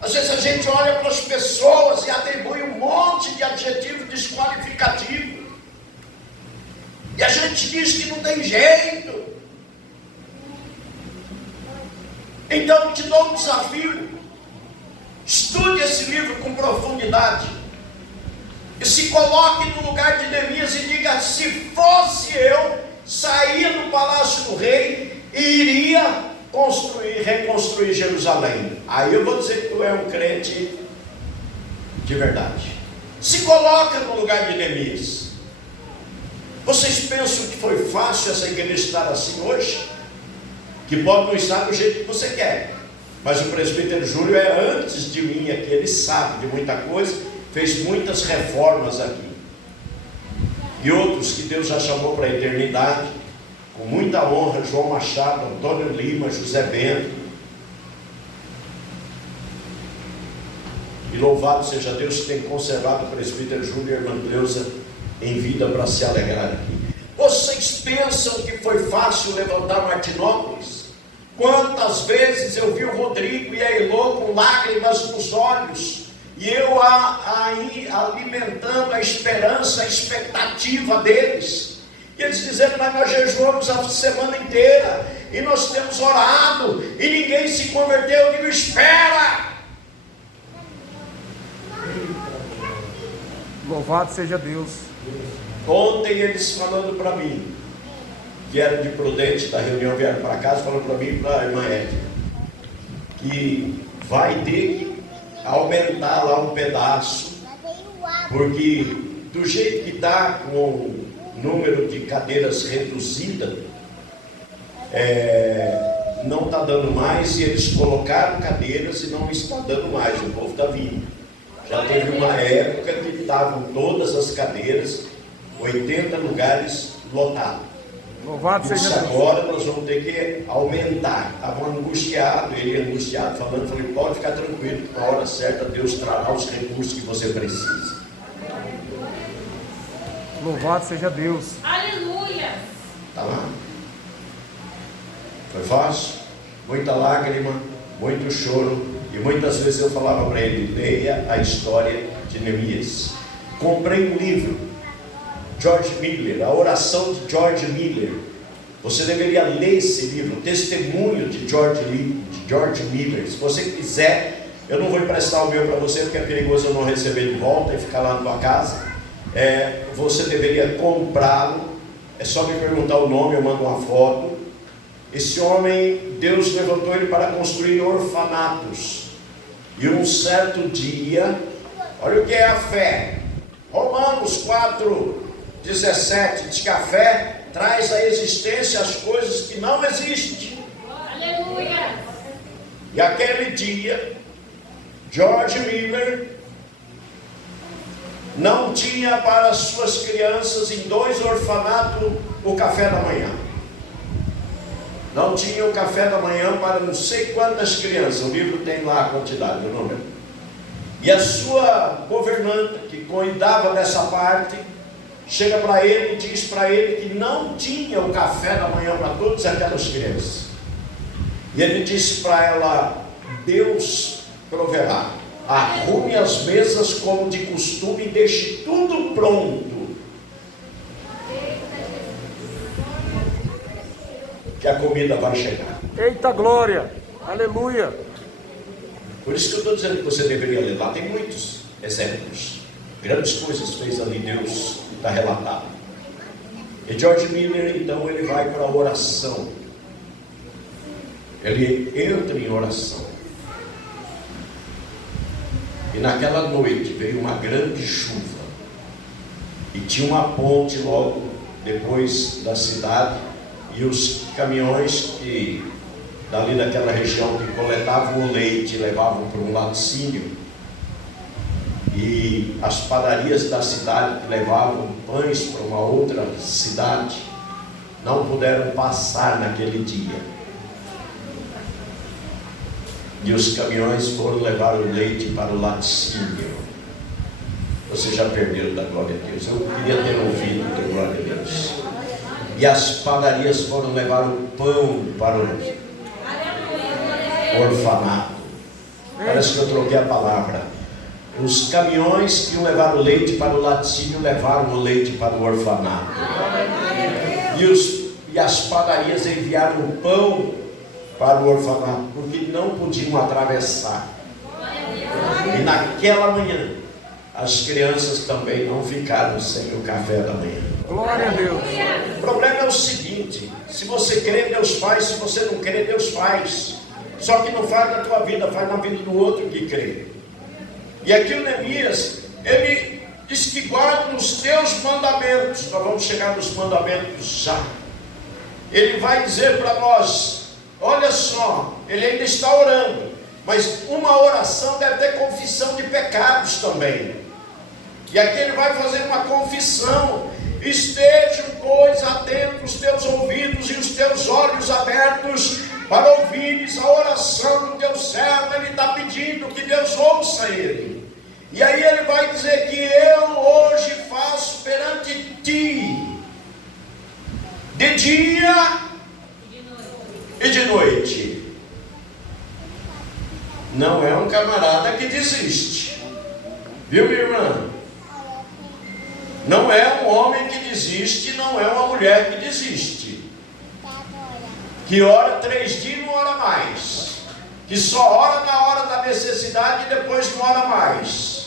Às vezes a gente olha para as pessoas e atribui um monte de adjetivo desqualificativo, e a gente diz que não tem jeito. Então te dou um desafio: estude esse livro com profundidade e se coloque no lugar de Neemias e diga: se fosse eu, saía do palácio do rei e iria reconstruir Jerusalém. Aí eu vou dizer que tu é um crente de verdade. Se coloca no lugar de Neemias. Vocês pensam que foi fácil essa igreja estar assim hoje? Que pode não estar do jeito que você quer, mas o presbítero Júlio é antes de mim aqui, ele sabe de muita coisa, fez muitas reformas aqui, e outros que Deus já chamou para a eternidade, com muita honra: João Machado, Antônio Lima, José Bento. E louvado seja Deus que tem conservado o presbítero Júlio e a irmã Cleusa em vida para se alegrar aqui. Vocês pensam que foi fácil levantar Martinópolis? Quantas vezes eu vi o Rodrigo e a Elô com lágrimas nos olhos, e eu aí alimentando a esperança, a expectativa deles, e eles dizendo: mas nós jejuamos a semana inteira, e nós temos orado, e ninguém se converteu. Eu digo: espera! Louvado seja Deus. Ontem eles falando para mim, vieram de Prudente da reunião, vieram para casa, falando para mim e para a irmã Edna, que vai ter que aumentar lá um pedaço, porque do jeito que está, com o número de cadeiras reduzida, não está dando mais, e eles colocaram cadeiras e não está dando mais, o povo está vindo. Já teve uma época que estavam todas as cadeiras, 80 lugares lotados. Louvado seja Isso Deus. agora nós vamos ter que aumentar. Estava angustiado, ele angustiado, falando, falei: pode ficar tranquilo, que na hora certa Deus trará os recursos que você precisa. Louvado seja Deus. Aleluia. Está lá? Foi fácil? Muita lágrima, muito choro, e muitas vezes eu falava para ele: leia a história de Neemias. Comprei um livro, George Miller, a oração de George Miller. Você deveria ler esse livro, o testemunho de George Miller. Se você quiser, eu não vou emprestar o meu para você, porque é perigoso eu não receber de volta e ficar lá na tua casa. Você deveria comprá-lo. É só me perguntar o nome, eu mando uma foto. Esse homem, Deus levantou ele para construir orfanatos, e um certo dia, olha o que é a fé. Romanos 4:17 diz que a fé traz à existência as coisas que não existem. Aleluia. E aquele dia, George Miller não tinha para as suas crianças em 2 orfanatos o café da manhã. Não tinha o café da manhã para não sei quantas crianças. O livro tem lá a quantidade, eu não lembro. E a sua governanta, que cuidava dessa parte, chega para ele e diz para ele que não tinha o café da manhã para todas aquelas crianças. E ele disse para ela: Deus proverá. Arrume as mesas como de costume e deixe tudo pronto, que a comida vai chegar. Eita glória. Aleluia. Por isso que eu estou dizendo que você deveria ler. Lá tem muitos exemplos. Grandes coisas fez ali Deus, está relatado. E George Miller, então, ele vai para a oração. Ele entra em oração. E naquela noite veio uma grande chuva. E tinha uma ponte logo depois da cidade. E os caminhões que dali daquela região que coletavam o leite e levavam para um laticínio, e as padarias da cidade que levavam pães para uma outra cidade, não puderam passar naquele dia. E os caminhões foram levar o leite para o laticínio. Você já perdeu da glória a Deus. Eu queria ter ouvido da glória a Deus. E as padarias foram levar o pão para o orfanato. Parece que eu troquei a palavra. Os caminhões que iam levar o leite para o laticínio levaram o leite para o orfanato. E as padarias enviaram o pão para o orfanato, porque não podiam atravessar. E naquela manhã, as crianças também não ficaram sem o café da manhã. Glória a Deus. O problema é o seguinte: se você crê, Deus faz. Se você não crê, Deus faz. Só que não faz na tua vida, faz na vida do outro que crê. E aqui o Neemias, ele diz que guardam os teus mandamentos. Nós vamos chegar nos mandamentos já. Ele vai dizer para nós, olha só, ele ainda está orando, mas uma oração deve ter confissão de pecados também. E aqui ele vai fazer uma confissão. Estejam, pois, atentos os teus ouvidos e os teus olhos abertos para ouvires a oração do teu servo. Ele está pedindo que Deus ouça ele. E aí ele vai dizer que eu hoje faço perante ti, de dia e de noite. Não é um camarada que desiste, viu, minha irmã? Não é um homem que desiste, não é uma mulher que desiste, que ora 3 dias e não ora mais, que só ora na hora da necessidade e depois não ora mais.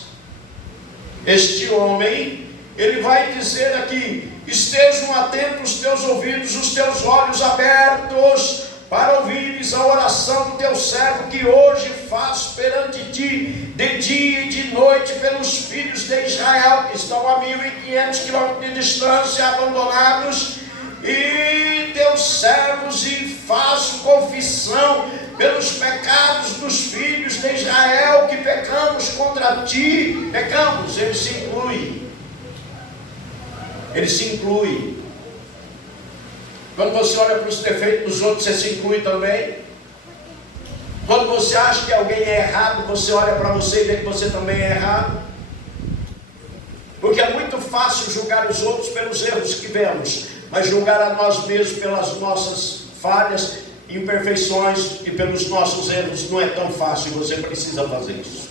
Este homem, ele vai dizer aqui: estejam atentos os teus ouvidos, os teus olhos abertos, para ouvires a oração do teu servo, que hoje faço perante ti, de dia e de noite, pelos filhos de Israel, que estão a 1.500 quilômetros de distância, abandonados, e teus servos, e faço confissão pelos pecados dos filhos de Israel, que pecamos contra ti. Pecamos, ele se inclui. Ele se inclui. Quando você olha para os defeitos dos outros, você se inclui também. Quando você acha que alguém é errado, você olha para você e vê que você também é errado. Porque é muito fácil julgar os outros pelos erros que vemos, mas julgar a nós mesmos pelas nossas falhas, imperfeições e pelos nossos erros não é tão fácil. Você precisa fazer isso.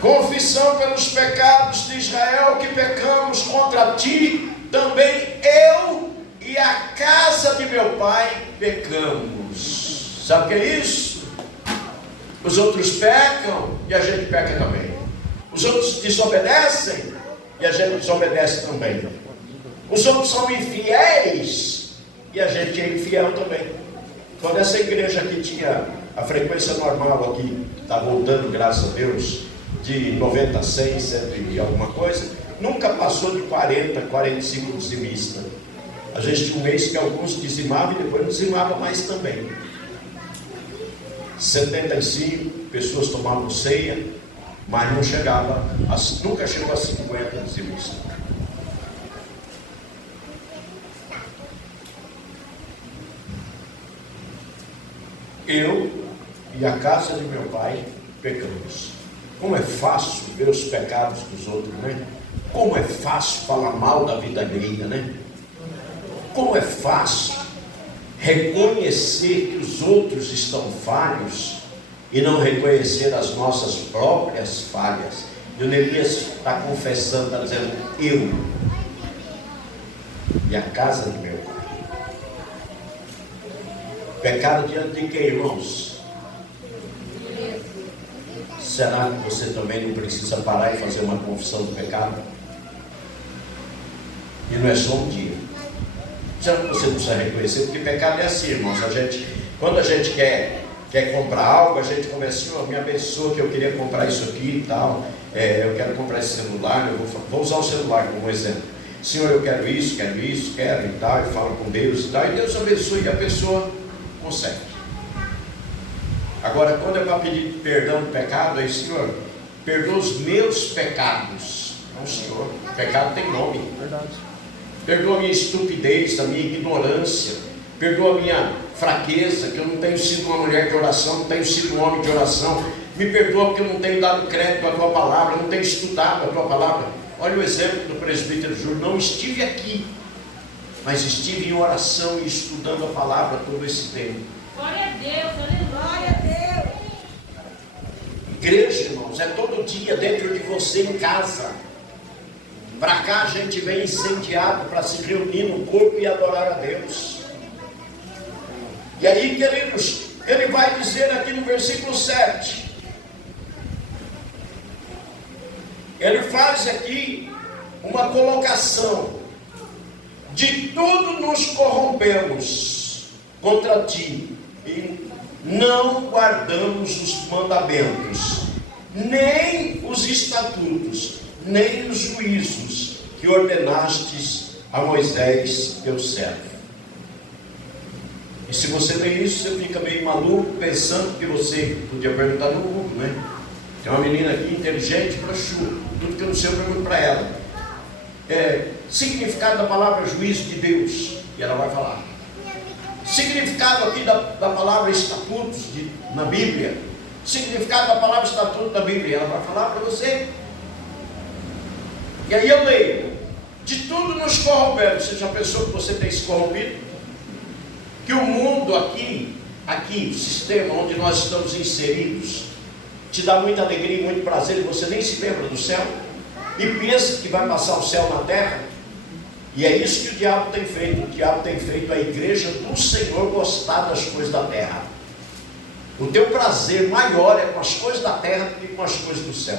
Confissão pelos pecados de Israel, que pecamos contra ti, também eu e a casa de meu pai pecamos. Sabe o que é isso? Os outros pecam e a gente peca também. Os outros desobedecem e a gente desobedece também. Os outros são infiéis e a gente é infiel também. Quando essa igreja aqui tinha a frequência normal aqui, está voltando, graças a Deus, de 90 a 100, 100 e alguma coisa, nunca passou de 40, 45 dizimistas. A gente tinha um mês que alguns dizimavam e depois não dizimavam mais também. 75 pessoas tomavam ceia, mas não chegava, nunca chegou a 50 dizimistas. Eu e a casa de meu pai pecamos. Como é fácil ver os pecados dos outros, né? Como é fácil falar mal da vida alheia, né? Como é fácil reconhecer que os outros estão falhos e não reconhecer as nossas próprias falhas. E o Neemias está confessando, está dizendo: eu e a casa de meu pai. Pecado diante de quem, irmãos? Será que você também não precisa parar e fazer uma confissão do pecado? E não é só um dia. Será que você precisa reconhecer? Porque pecado é assim, irmãos. Quando a gente quer comprar algo, a gente começa: Senhor, me abençoa que eu queria comprar isso aqui e tal. Eu quero comprar esse celular, eu vou usar o celular como exemplo. Senhor, eu quero isso, quero e tal. E fala com Deus e tal. E Deus abençoa e a pessoa consegue. Agora, quando é para pedir perdão do pecado, aí: Senhor, perdoa os meus pecados. Não, Senhor, pecado tem nome. Verdade. Perdoa a minha estupidez, a minha ignorância. Perdoa a minha fraqueza, que eu não tenho sido uma mulher de oração, não tenho sido um homem de oração. Me perdoa porque eu não tenho dado crédito à tua palavra, não tenho estudado a tua palavra. Olha o exemplo do presbítero Júlio: não estive aqui, mas estive em oração e estudando a palavra todo esse tempo. Glória a Deus, glória a Deus. Igreja, irmãos, é todo dia dentro de você em casa. Para cá a gente vem incendiado para se reunir no corpo e adorar a Deus. E aí, queridos, ele vai dizer aqui no versículo 7. Ele faz aqui uma colocação: de tudo nos corrompemos contra ti e não guardamos os mandamentos. nem os estatutos, nem os juízos que ordenastes a Moisés, teu servo. E se você lê isso, você fica meio maluco, pensando que você podia perguntar no Google, né? Tem uma menina aqui inteligente, broxuda, tudo que eu não sei eu pergunto para ela. Significado da palavra juízo de Deus, e ela vai falar. Significado aqui da palavra estatutos na Bíblia, significado da palavra estatuto da Bíblia, ela vai falar para você. E aí eu leio, de tudo nos corrompemos. Você já pensou que você tem se corrompido? Que o mundo aqui, o sistema onde nós estamos inseridos, te dá muita alegria e muito prazer, e você nem se lembra do céu, e pensa que vai passar o céu na terra. E é isso que o diabo tem feito. O diabo tem feito a igreja do Senhor gostar das coisas da terra. O teu prazer maior é com as coisas da terra do que com as coisas do céu.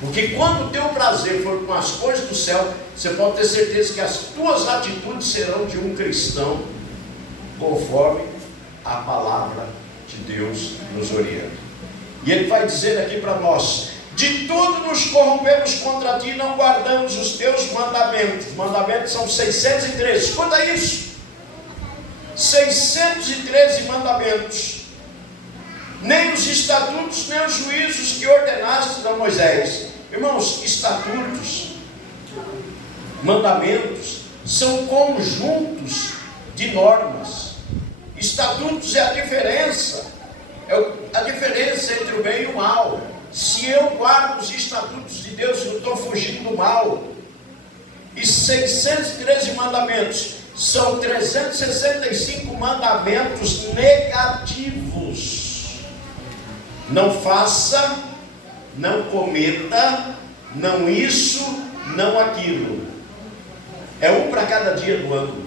Porque quando o teu prazer for com as coisas do céu, você pode ter certeza que as tuas atitudes serão de um cristão, conforme a palavra de Deus nos orienta. E ele vai dizer aqui para nós: de tudo nos corrompemos contra ti, não guardamos os teus mandamentos. Os mandamentos são 613, escuta isso: 613 mandamentos. Nem os estatutos, nem os juízos que ordenaste a Moisés. Irmãos, estatutos, mandamentos, são conjuntos de normas. Estatutos é a diferença entre o bem e o mal. Se eu guardo os estatutos de Deus, eu estou fugindo do mal. E 613 mandamentos são 365 mandamentos negativos. Não faça, não cometa, não isso, não aquilo. É um para cada dia do ano.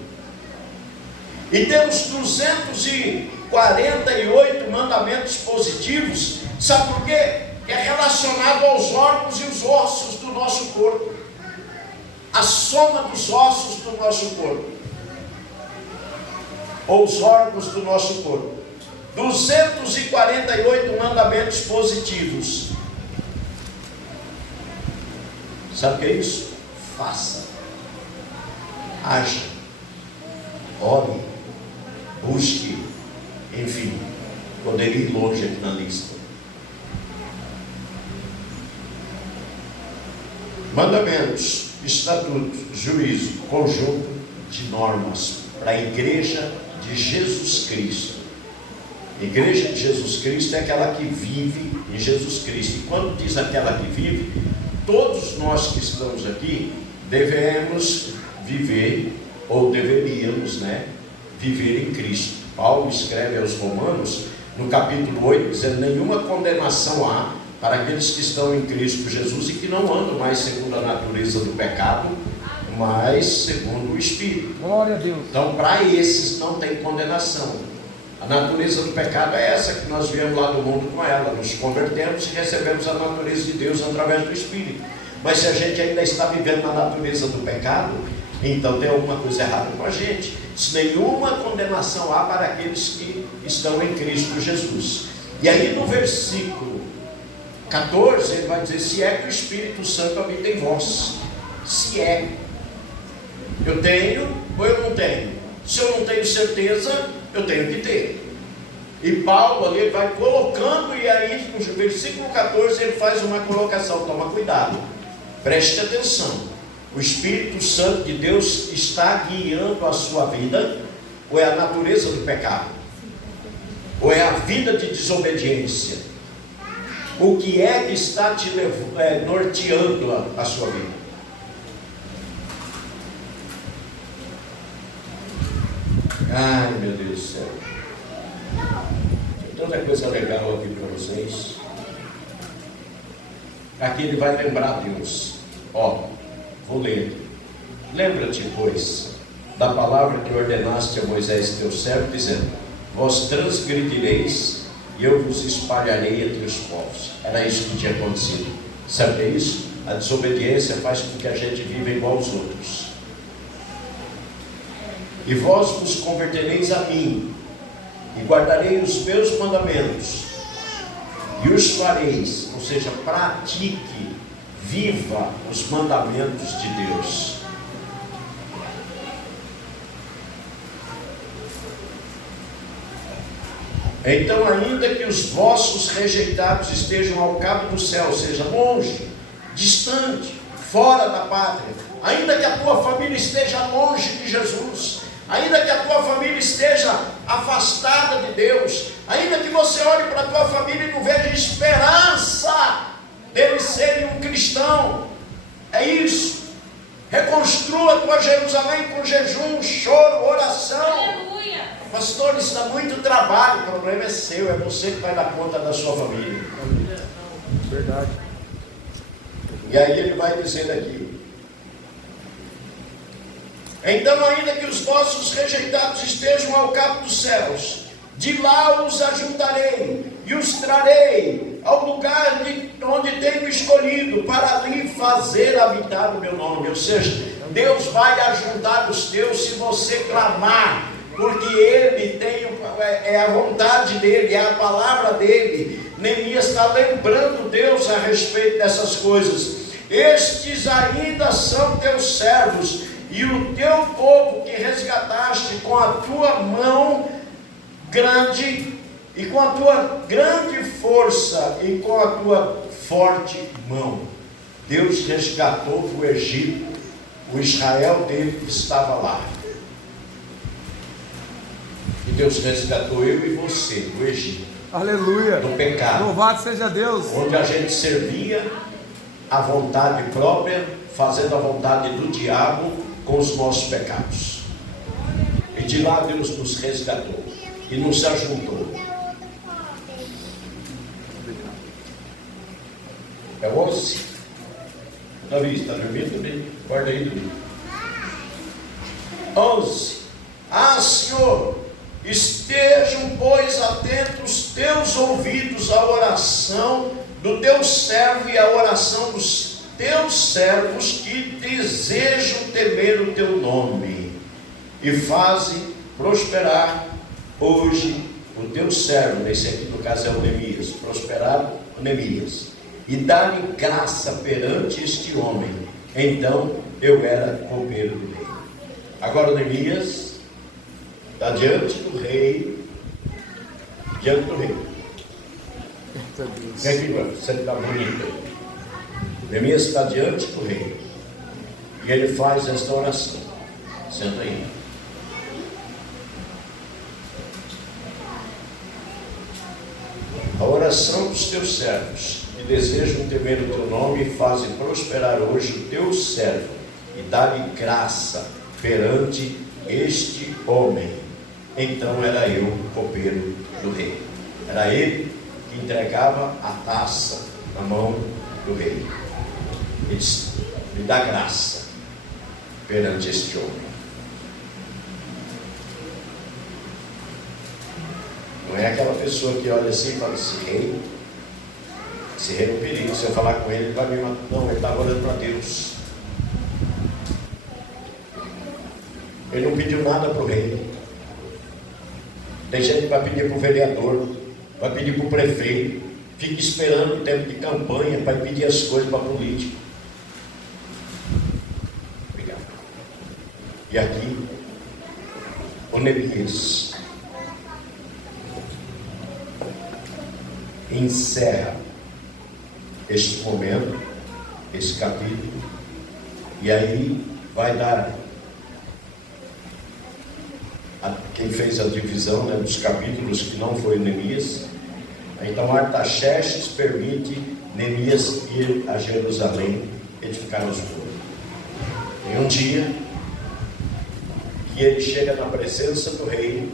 E temos 248 mandamentos positivos. Sabe por quê? É relacionado aos órgãos e os ossos do nosso corpo. A soma dos ossos do nosso corpo, ou os órgãos do nosso corpo. 248 mandamentos positivos. Sabe o que é isso? Faça, haja, ore, busque, enfim, poderia ir longe aqui na lista. Mandamentos, estatutos, juízo, conjunto de normas para a igreja de Jesus Cristo. A igreja de Jesus Cristo é aquela que vive em Jesus Cristo. E quando diz aquela que vive, todos nós que estamos aqui devemos viver, ou deveríamos, viver em Cristo. Paulo escreve aos Romanos, no capítulo 8, dizendo: nenhuma condenação há para aqueles que estão em Cristo Jesus e que não andam mais segundo a natureza do pecado, mas segundo o Espírito. Glória a Deus. Então, para esses não tem condenação. A natureza do pecado é essa que nós viemos lá do mundo com ela. Nos convertemos e recebemos a natureza de Deus através do Espírito. Mas se a gente ainda está vivendo na natureza do pecado, então tem alguma coisa errada com a gente. Se nenhuma condenação há para aqueles que estão em Cristo Jesus. E aí no versículo 14 ele vai dizer: se é que o Espírito Santo habita em vós. Se é. Eu tenho ou eu não tenho? Se eu não tenho certeza, eu tenho que ter. E Paulo ali vai colocando, e aí no versículo 14 ele faz uma colocação. Toma cuidado, preste atenção. O Espírito Santo de Deus está guiando a sua vida, ou é a natureza do pecado, ou é a vida de desobediência? O que é que está te norteando a sua vida? Ai, meu Deus do céu. Tem tanta coisa legal aqui para vocês. Aqui ele vai lembrar Deus. Vou ler. Lembra-te, pois, da palavra que ordenaste a Moisés teu servo, dizendo: vós transgredireis e eu vos espalharei entre os povos. Era isso que tinha acontecido. Sabe o que é isso? A desobediência faz com que a gente viva igual aos outros. E vós vos convertereis a mim, e guardarei os meus mandamentos, e os fareis, ou seja, pratique, viva os mandamentos de Deus. Então, ainda que os vossos rejeitados estejam ao cabo do céu, ou seja, longe, distante, fora da pátria, ainda que a tua família esteja longe de Jesus, ainda que a tua família esteja afastada de Deus, ainda que você olhe para a tua família e não veja esperança deles serem um cristão, é isso. Reconstrua a tua Jerusalém com jejum, choro, oração. Aleluia. Pastor, isso dá muito trabalho. O problema é seu, é você que vai dar conta da sua família. Verdade. E aí ele vai dizer aqui: então, ainda que os vossos rejeitados estejam ao cabo dos céus, de lá os ajuntarei e os trarei ao lugar onde tenho escolhido, para ali fazer habitar o meu nome. Ou seja, Deus vai ajuntar os teus se você clamar, porque Ele tem, é a vontade dEle, é a palavra dEle. Neemias está lembrando Deus a respeito dessas coisas. Estes ainda são teus servos, e o teu povo que resgataste com a tua mão grande, e com a tua grande força, e com a tua forte mão. Deus resgatou do Egito o Israel dele que estava lá. E Deus resgatou eu e você do Egito. Aleluia. Do pecado. Louvado seja Deus. Onde a gente servia a vontade própria, fazendo a vontade do diabo com os nossos pecados. E de lá Deus nos resgatou e nos ajuntou. É 11? Davi, está dormindo? Bem? Guarda aí, Davi. 11. Ah, Senhor, estejam, pois, atentos teus ouvidos à oração do teu servo e à oração dos teus servos que desejam temer o teu nome, e faze prosperar hoje o teu servo. Esse aqui no caso é o Neemias. Prosperar o Neemias, e dá-lhe graça perante este homem. Então eu era copeiro do rei. Agora o Neemias está diante do rei. Diante do rei. Vem aqui, mano, você está bonito. Neemias está diante do rei, e ele faz esta oração. Senta aí. A oração dos teus servos que desejam temer o teu nome, e fazem prosperar hoje o teu servo, e dá-lhe graça perante este homem. Então era eu o copeiro do rei. Era ele que entregava a taça na mão do rei. Ele disse: me dá graça perante este homem. Não é aquela pessoa que olha assim e fala: esse rei é um perigo, se eu falar com ele, ele vai me matar. Não, ele estava orando para Deus. Ele não pediu nada para o rei. Tem gente que vai pedir para o vereador, vai pedir para o prefeito, fica esperando o tempo de campanha para pedir as coisas para político. Obrigado. E aqui, o Neemias encerra este momento, esse capítulo, e aí vai dar quem fez a divisão, né, dos capítulos, que não foi Neemias. Então Artaxerxes permite Neemias ir a Jerusalém edificar os muros. Em um dia que ele chega na presença do rei,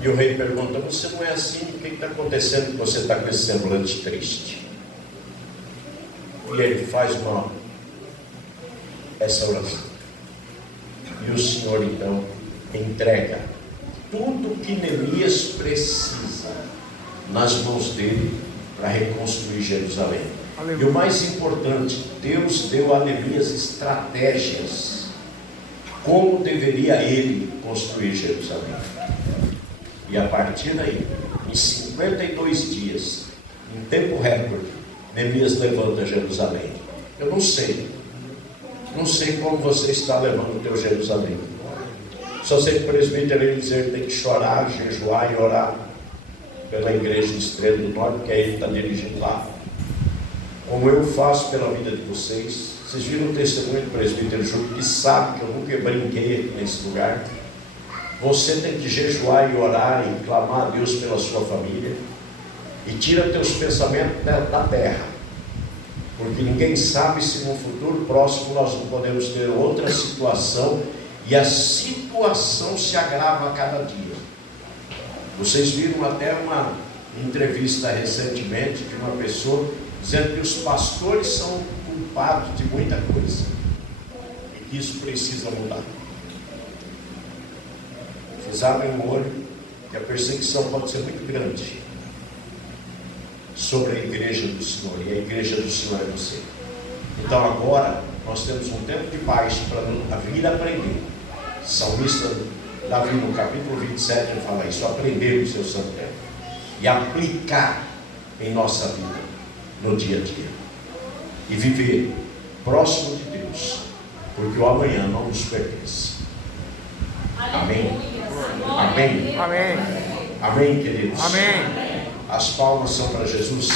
e o rei pergunta: você não é assim? O que está acontecendo que você está com esse semblante triste? E ele faz essa oração. E o Senhor então entrega tudo o que Neemias precisa nas mãos dele para reconstruir Jerusalém. Aleluia. E o mais importante, Deus deu a Neemias estratégias como deveria ele construir Jerusalém. E a partir daí, em 52 dias, em tempo recorde, Neemias levanta Jerusalém. Eu não sei como você está levando o teu Jerusalém. Só sei que o presbítero Eliseiro tem que chorar, jejuar e orar pela igreja de Estrela do Norte, porque ele está dirigindo lá. Como eu faço pela vida de vocês. Vocês viram o testemunho do presbítero Júlio, que sabe que eu nunca brinquei aqui nesse lugar. Você tem que jejuar e orar e clamar a Deus pela sua família. E tira teus pensamentos da terra. Porque ninguém sabe se no futuro próximo nós não podemos ter outra situação. E a situação se agrava a cada dia. Vocês viram até uma entrevista recentemente de uma pessoa dizendo que os pastores são culpados de muita coisa. E que isso precisa mudar. Vocês abrem o olho que a perseguição pode ser muito grande sobre a igreja do Senhor, e a igreja do Senhor é você. Então agora nós temos um tempo de paz para vir aprender. Salmista Davi, no capítulo 27, ele fala isso: aprender o seu santo tempo e aplicar em nossa vida, no dia a dia, e viver próximo de Deus, porque o amanhã não nos pertence. Amém? Amém? Amém. Amém, queridos? Amém. As palmas são para Jesus.